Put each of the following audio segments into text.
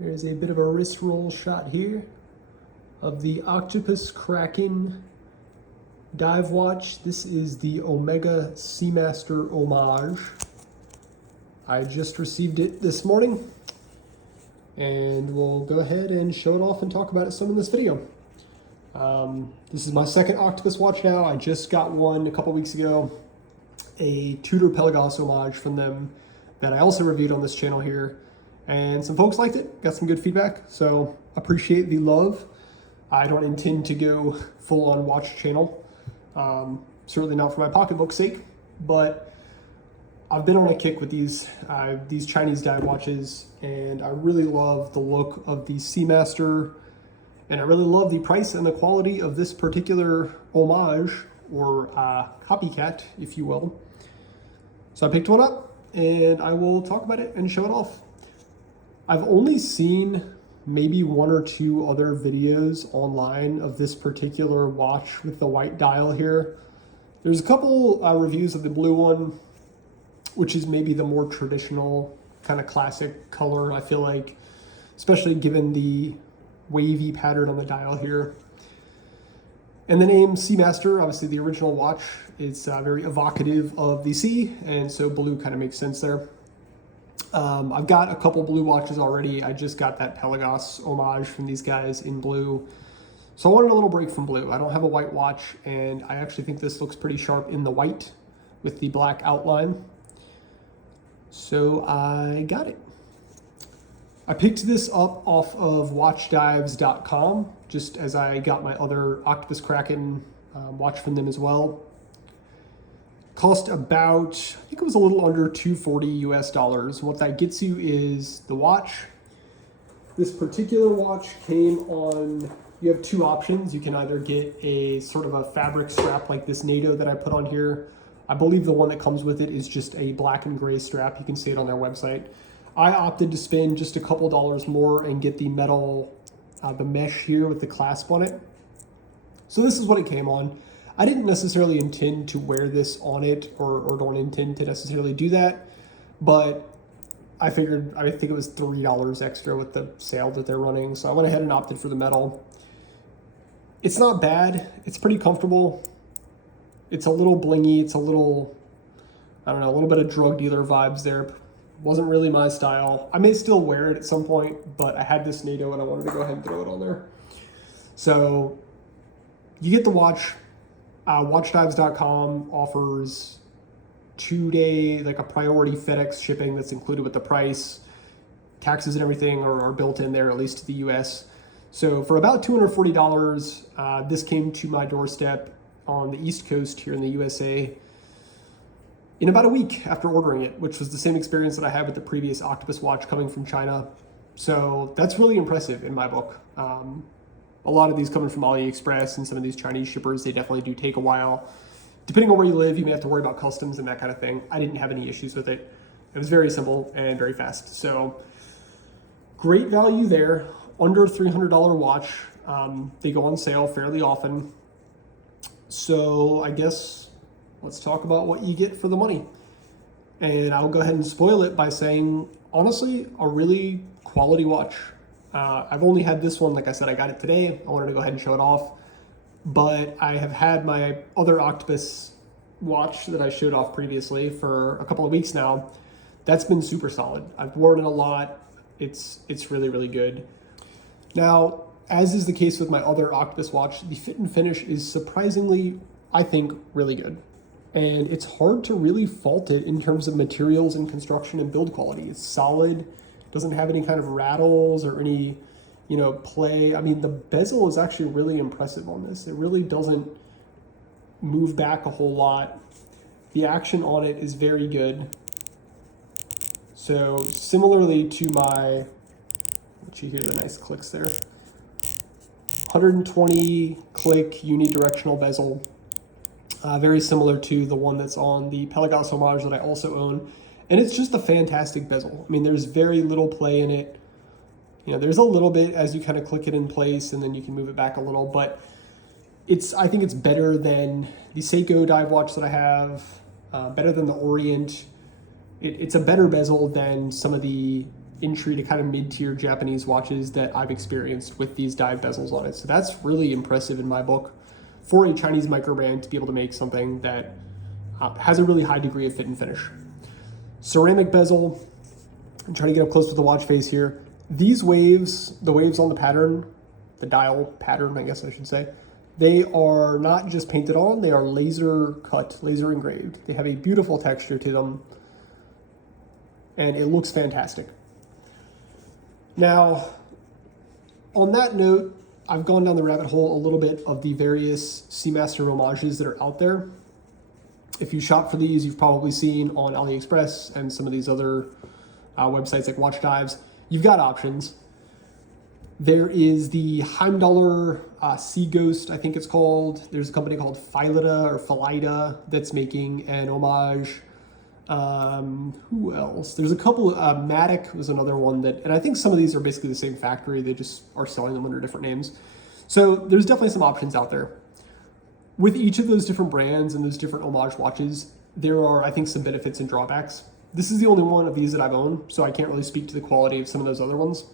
There's a bit of a wrist roll shot here of the Octopus Kraken dive watch. This is the Omega Seamaster Homage. I just received it this morning, and we'll go ahead and show it off and talk about it some in this video. This is my second Octopus watch now. I just got one a couple weeks ago, a Tudor Pelagos Homage from them that I also reviewed on this channel here. And some folks liked it, got some good feedback, so appreciate the love. I don't intend to go full on watch channel, certainly not for my pocketbook's sake, but I've been on a kick with these Chinese dive watches, and I really love the look of the Seamaster, and I really love the price and the quality of this particular Homage, or copycat, if you will. So I picked one up, and I will talk about it and show it off. I've only seen maybe one or two other videos online of this particular watch with the white dial here. There's a couple reviews of the blue one, which is maybe the more traditional kind of classic color, I feel like, especially given the wavy pattern on the dial here. And the name Seamaster, obviously the original watch, is very evocative of the sea, and so blue kind of makes sense there. I've got a couple blue watches already. I just got that Pelagos Homage from these guys in blue. So I wanted a little break from blue. I don't have a white watch, and I actually think this looks pretty sharp in the white with the black outline. So I got it. I picked this up off of watchdives.com, just as I got my other Octopus Kraken watch from them as well. Cost about, I think it was a little under $240 US. What that gets you is the watch. This particular watch came on, you have two options. You can either get a sort of a fabric strap like this NATO that I put on here. I believe the one that comes with it is just a black and gray strap. You can see it on their website. I opted to spend just a couple dollars more and get the metal, the mesh here with the clasp on it. So this is what it came on. I didn't necessarily intend to wear this on it, or don't intend to necessarily do that, but I figured, I think it was $3 extra with the sale that they're running, so I went ahead and opted for the metal. It's not bad. It's pretty comfortable. It's a little blingy. It's a little, I don't know, a little bit of drug dealer vibes there. Wasn't really my style. I may still wear it at some point, but I had this NATO and I wanted to go ahead and throw it on there. So you get the watch. Watchdives.com offers 2-day, like a priority FedEx shipping that's included with the price. Taxes and everything are built in there, at least to the US. So for about $240, this came to my doorstep on the East Coast here in the USA in about a week after ordering it, which was the same experience that I had with the previous Octopus watch coming from China. So that's really impressive in my book. A lot of these coming from AliExpress and some of these Chinese shippers, they definitely do take a while. Depending on where you live, you may have to worry about customs and that kind of thing. I didn't have any issues with it. It was very simple and very fast. So great value there. Under $300 watch. They go on sale fairly often. So I guess let's talk about what you get for the money. And I'll go ahead and spoil it by saying, honestly, a really quality watch. I've only had this one, like I said, I got it today. I wanted to go ahead and show it off. But I have had my other Octopus watch that I showed off previously for a couple of weeks now. That's been super solid. I've worn it a lot. It's really, really good. Now, as is the case with my other Octopus watch, the fit and finish is surprisingly, I think, really good. And it's hard to really fault it in terms of materials and construction and build quality. It's solid. Doesn't have any kind of rattles or any, play. I mean, the bezel is actually really impressive on this. It really doesn't move back a whole lot. The action on it is very good. So similarly to my, let you hear the nice clicks there, 120 click unidirectional bezel, very similar to the one that's on the Pelagos Homage that I also own. And it's just a fantastic bezel. I mean, there's very little play in it. There's a little bit as you kind of click it in place and then you can move it back a little, but I think it's better than the Seiko dive watch that I have, better than the Orient. It's a better bezel than some of the entry to kind of mid-tier Japanese watches that I've experienced with these dive bezels on it. So that's really impressive in my book for a Chinese micro brand to be able to make something that has a really high degree of fit and finish. Ceramic bezel. I'm trying to get up close with the watch face here. These waves, the waves on the pattern, the dial pattern, I guess I should say, they are not just painted on, they are laser cut, laser engraved. They have a beautiful texture to them, and it looks fantastic. Now, on that note, I've gone down the rabbit hole a little bit of the various Seamaster homages that are out there. If you shop for these, you've probably seen on AliExpress and some of these other websites like Watch Dives, you've got options. There is the Heimdallr Sea Ghost, I think it's called. There's a company called Philida that's making an homage. Who else? There's a couple, Matic was another one that, and I think some of these are basically the same factory, they just are selling them under different names. So there's definitely some options out there. With each of those different brands and those different homage watches, there are, I think, some benefits and drawbacks. This is the only one of these that I've owned, so I can't really speak to the quality of some of those other ones.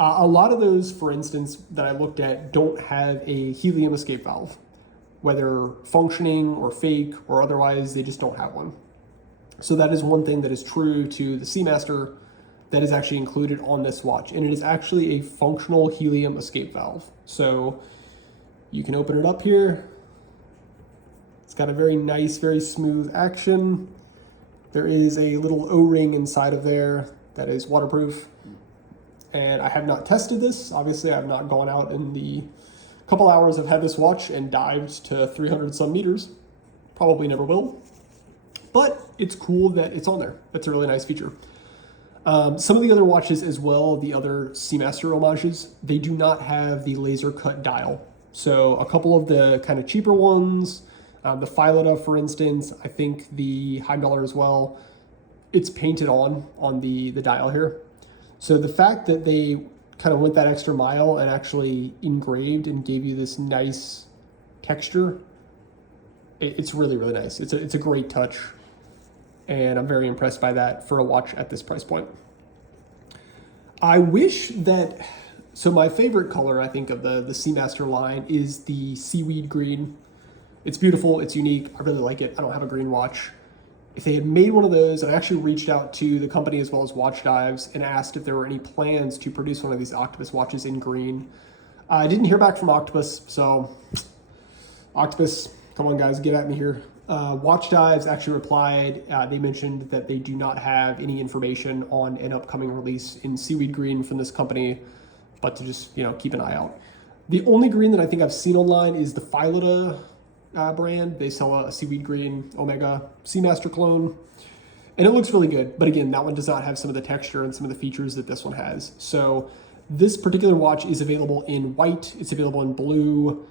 A lot of those, for instance, that I looked at don't have a helium escape valve. Whether functioning or fake or otherwise, they just don't have one. So that is one thing that is true to the Seamaster that is actually included on this watch. And it is actually a functional helium escape valve. So you can open it up here. It's got a very nice, very smooth action. There is a little O-ring inside of there that is waterproof. And I have not tested this. Obviously, I have not gone out in the couple hours I've had this watch and dived to 300 some meters. Probably never will. But it's cool that it's on there. That's a really nice feature. Some of the other watches as well, the other Seamaster homages, they do not have the laser cut dial. So a couple of the kind of cheaper ones, the Philida, for instance, I think the Heimdallr as well, it's painted on the dial here. So the fact that they kind of went that extra mile and actually engraved and gave you this nice texture, it's really, really nice. It's a great touch, and I'm very impressed by that for a watch at this price point. I wish that, so my favorite color, I think, of the Seamaster line is the seaweed green. It's beautiful, it's unique, I really like it. I don't have a green watch. If they had made one of those, and I actually reached out to the company as well as Watch Dives and asked if there were any plans to produce one of these Octopus watches in green. I didn't hear back from Octopus, so Octopus, come on guys, get at me here. Watch Dives actually replied. They mentioned that they do not have any information on an upcoming release in seaweed green from this company, but to just, keep an eye out. The only green that I think I've seen online is the Philida brand. They sell a seaweed green Omega Seamaster clone, and it looks really good. But again, that one does not have some of the texture and some of the features that this one has. So this particular watch is available in white. It's available in blue.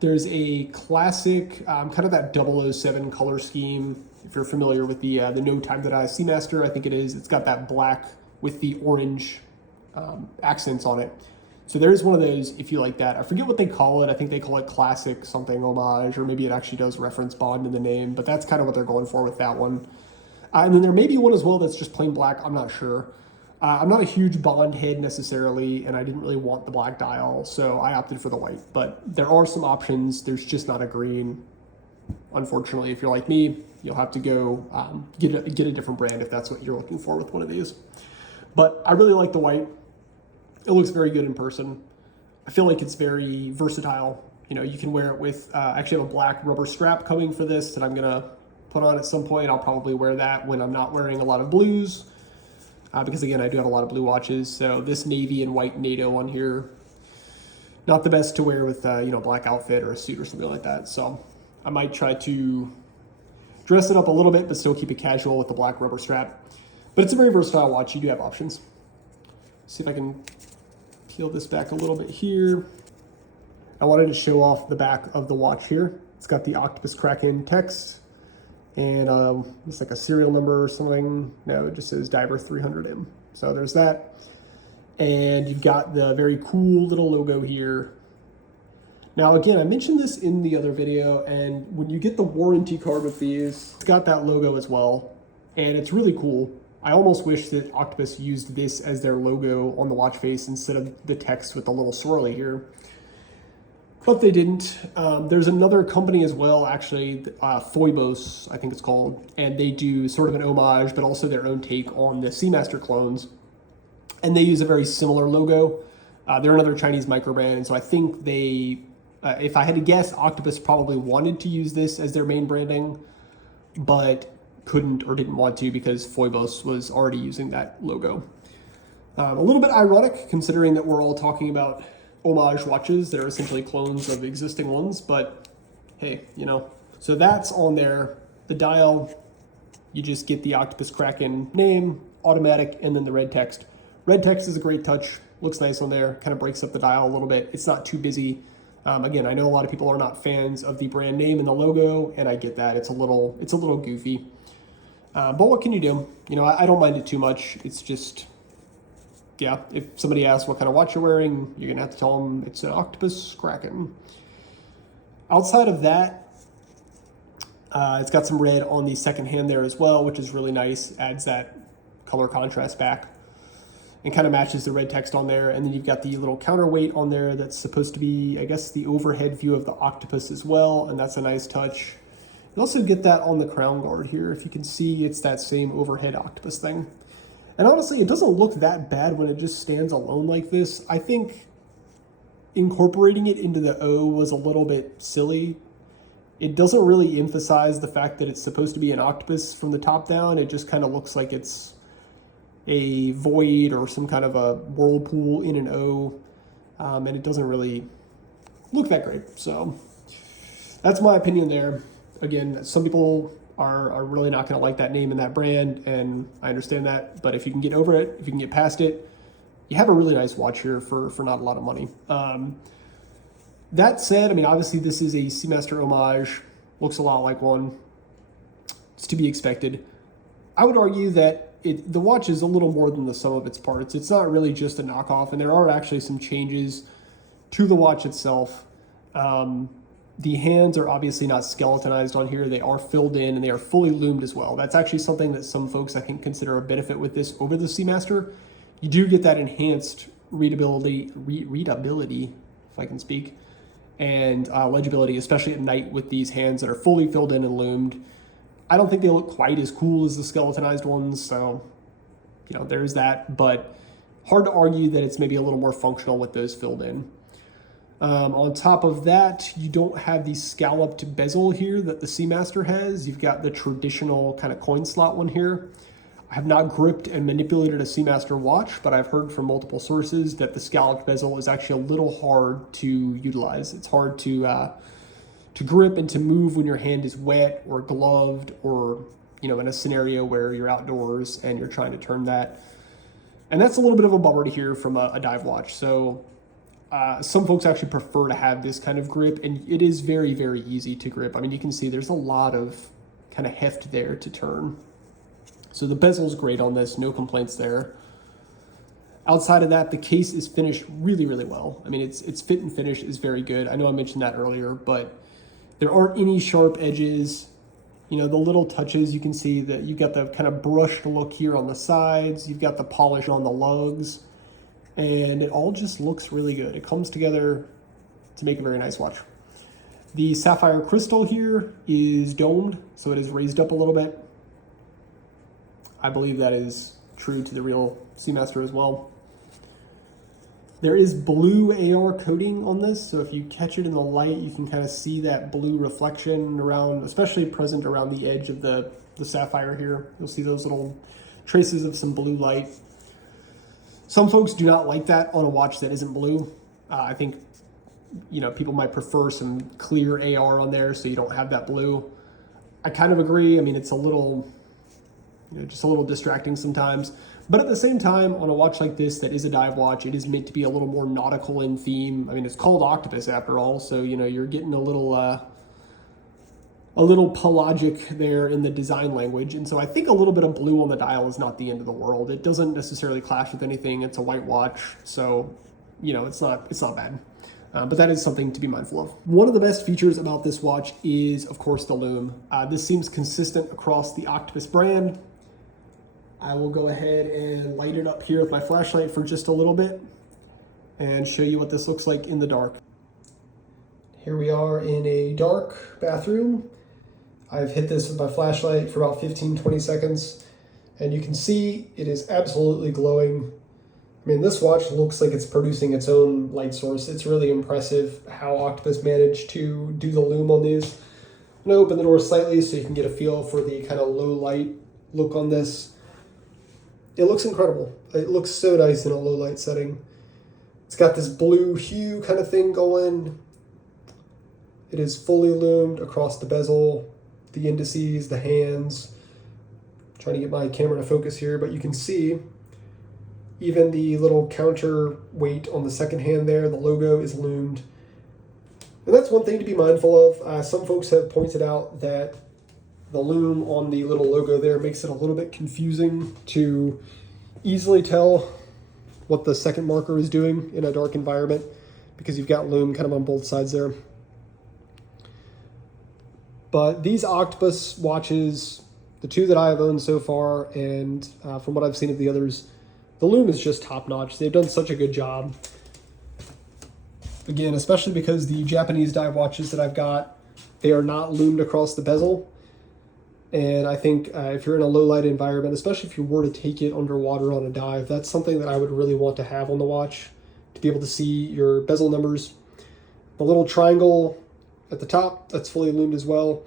There's a classic, kind of that 007 color scheme. If you're familiar with the No Time to Die Seamaster, I think it is. It's got that black with the orange accents on it. So there's one of those, if you like that. I forget what they call it. I think they call it classic something homage, or maybe it actually does reference Bond in the name, but that's kind of what they're going for with that one. And then there may be one as well that's just plain black. I'm not sure. I'm not a huge Bond head necessarily, and I didn't really want the black dial, so I opted for the white. But there are some options. There's just not a green. Unfortunately, if you're like me, you'll have to go get a different brand if that's what you're looking for with one of these. But I really like the white. It looks very good in person. I feel like it's very versatile. You can wear it with, I actually have a black rubber strap coming for this that I'm gonna put on at some point. I'll probably wear that when I'm not wearing a lot of blues, because again, I do have a lot of blue watches. So this navy and white NATO on here, not the best to wear with, black outfit or a suit or something like that. So I might try to dress it up a little bit, but still keep it casual with the black rubber strap. But it's a very versatile watch. You do have options. See if I can peel this back a little bit here. I wanted to show off the back of the watch here. It's got the Octopus Kraken text, and it's like a serial number or something. No, it just says Diver 300M. So there's that. And you've got the very cool little logo here. Now again, I mentioned this in the other video, and when you get the warranty card with these, it's got that logo as well, and it's really cool. I almost wish that Octopus used this as their logo on the watch face instead of the text with the little swirly here. But they didn't. There's another company as well, actually, Phoibos, I think it's called, and they do sort of an homage, but also their own take on the Seamaster clones. And they use a very similar logo. They're another Chinese micro brand, and so I think they, if I had to guess, Octopus probably wanted to use this as their main branding, but couldn't or didn't want to because Phoibos was already using that logo. A little bit ironic considering that we're all talking about homage watches that are essentially clones of existing ones, but hey, you know. So that's on there. The dial, you just get the Octopus Kraken name, automatic, and then the red text. Red text is a great touch, looks nice on there, kind of breaks up the dial a little bit. It's not too busy. Again, I know a lot of people are not fans of the brand name and the logo, and I get that. It's a little goofy. But what can you do? You know, I don't mind it too much. It's just, yeah, if somebody asks what kind of watch you're wearing, you're going to have to tell them it's an Octopus Kraken. Outside of that, it's got some red on the second hand there as well, which is really nice. Adds that color contrast back and kind of matches the red text on there. And then you've got the little counterweight on there that's supposed to be, I guess, the overhead view of the Octopus as well, and that's a nice touch. You also get that on the crown guard here. If you can see, it's that same overhead Octopus thing. And honestly, it doesn't look that bad when it just stands alone like this. I think incorporating it into the O was a little bit silly. It doesn't really emphasize the fact that it's supposed to be an octopus from the top down. It just kind of looks like it's a void or some kind of a whirlpool in an O. And it doesn't really look that great. So that's my opinion there. Again, some people are really not going to like that name and that brand, and I understand that. But if you can get over it, if you can get past it, you have a really nice watch here for not a lot of money. That said, I mean, obviously this is a Seamaster homage. Looks a lot like one. It's to be expected. I would argue that the watch is a little more than the sum of its parts. It's not really just a knockoff, and there are actually some changes to the watch itself. The hands are obviously not skeletonized on here. They are filled in and they are fully loomed as well. That's actually something that some folks I think consider a benefit with this over the Seamaster. You do get that enhanced readability, if I can speak, and legibility, especially at night with these hands that are fully filled in and loomed. I don't think they look quite as cool as the skeletonized ones, so, you know, there's that, but hard to argue that it's maybe a little more functional with those filled in. On top of that, you don't have the scalloped bezel here that the Seamaster has. You've got the traditional kind of coin slot one here. I have not gripped and manipulated a Seamaster watch, but I've heard from multiple sources that the scalloped bezel is actually a little hard to utilize. It's hard to grip and to move when your hand is wet or gloved, or, you know, in a scenario where you're outdoors and you're trying to turn that. And that's a little bit of a bummer to hear from a dive watch. So some folks actually prefer to have this kind of grip, and it is very, very easy to grip. I mean, you can see there's a lot of kind of heft there to turn. So the bezel's great on this, no complaints there. Outside of that, the case is finished really, really well. I mean, its fit and finish is very good. I know I mentioned that earlier, but there aren't any sharp edges. You know, the little touches, you can see that you've got the kind of brushed look here on the sides. You've got the polish on the lugs. And it all just looks really good. It comes together to make a very nice watch. The sapphire crystal here is domed, so it is raised up a little bit. I believe that is true to the real Seamaster as well. There is blue AR coating on this, so if you catch it in the light, you can kind of see that blue reflection around, especially present around the edge of the sapphire here. You'll see those little traces of some blue light. Some folks do not like that on a watch that isn't blue. I think, you know, people might prefer some clear AR on there so you don't have that blue. I kind of agree. I mean, it's a little, you know, just a little distracting sometimes. But at the same time, on a watch like this that is a dive watch, it is meant to be a little more nautical in theme. I mean, it's called Octopus after all, so, you know, you're getting a little pelagic there in the design language. And so I think a little bit of blue on the dial is not the end of the world. It doesn't necessarily clash with anything. It's a white watch, so, you know, it's not bad. But that is something to be mindful of. One of the best features about this watch is, of course, the loom. This seems consistent across the Octopus brand. I will go ahead and light it up here with my flashlight for just a little bit and show you what this looks like in the dark. Here we are in a dark bathroom. I've hit this with my flashlight for about 15-20 seconds, and you can see it is absolutely glowing. I mean, this watch looks like it's producing its own light source. It's really impressive how Octopus managed to do the lume on these. I'm gonna open the door slightly so you can get a feel for the kind of low light look on this. It looks incredible. It looks so nice in a low light setting. It's got this blue hue kind of thing going. It is fully lumed across the bezel, the indices, the hands. I'm trying to get my camera to focus here, but you can see even the little counterweight on the second hand there, the logo is loomed. And that's one thing to be mindful of. Some folks have pointed out that the loom on the little logo there makes it a little bit confusing to easily tell what the second marker is doing in a dark environment, because you've got loom kind of on both sides there. But these Octopus watches, the two that I have owned so far, and from what I've seen of the others, the loom is just top notch. They've done such a good job. Again, especially because the Japanese dive watches that I've got, they are not loomed across the bezel. And I think if you're in a low light environment, especially if you were to take it underwater on a dive, that's something that I would really want to have on the watch, to be able to see your bezel numbers. The little triangle at the top, that's fully loomed as well.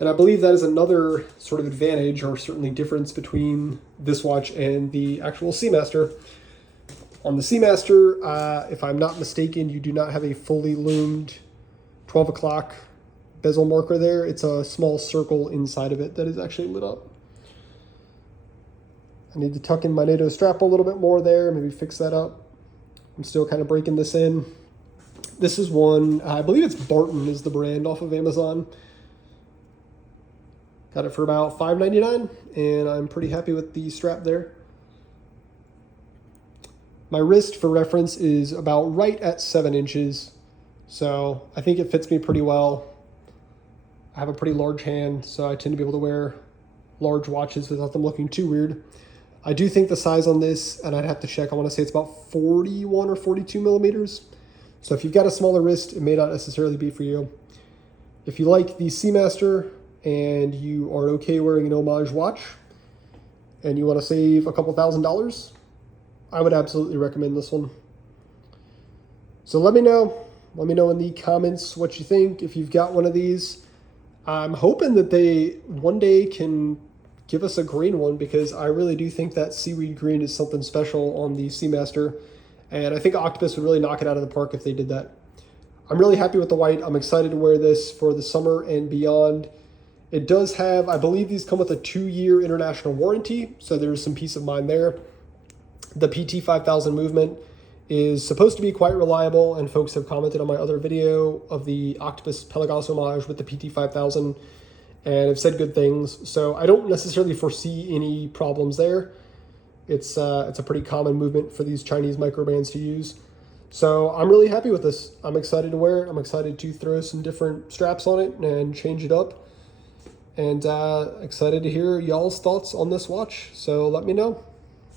And I believe that is another sort of advantage, or certainly difference, between this watch and the actual Seamaster. On the Seamaster, if I'm not mistaken, you do not have a fully loomed 12 o'clock bezel marker there. It's a small circle inside of it that is actually lit up. I need to tuck in my NATO strap a little bit more there, maybe fix that up. I'm still kind of breaking this in. This is one, I believe it's Barton is the brand off of Amazon. Got it for about $5.99, and I'm pretty happy with the strap there. My wrist, for reference, is about right at 7 inches, so I think it fits me pretty well. I have a pretty large hand, so I tend to be able to wear large watches without them looking too weird. I do think the size on this, and I'd have to check, I want to say it's about 41 or 42 millimeters. So if you've got a smaller wrist, it may not necessarily be for you. If you like the Seamaster and you are okay wearing an Homage watch and you want to save a couple $1,000s, I would absolutely recommend this one. So let me know in the comments what you think. If you've got one of these, I'm hoping that they one day can give us a green one, because I really do think that seaweed green is something special on the Seamaster, and I think Octopus would really knock it out of the park if they did that. I'm really happy with the white. I'm excited to wear this for the summer and beyond. It does have, I believe these come with a 2-year international warranty, so there's some peace of mind there. The PT5000 movement is supposed to be quite reliable, and folks have commented on my other video of the Octopus Pelagos Homage with the PT5000 and have said good things. So I don't necessarily foresee any problems there. It's a pretty common movement for these Chinese microbands to use. So I'm really happy with this. I'm excited to wear it. I'm excited to throw some different straps on it and change it up. And excited to hear y'all's thoughts on this watch. So let me know.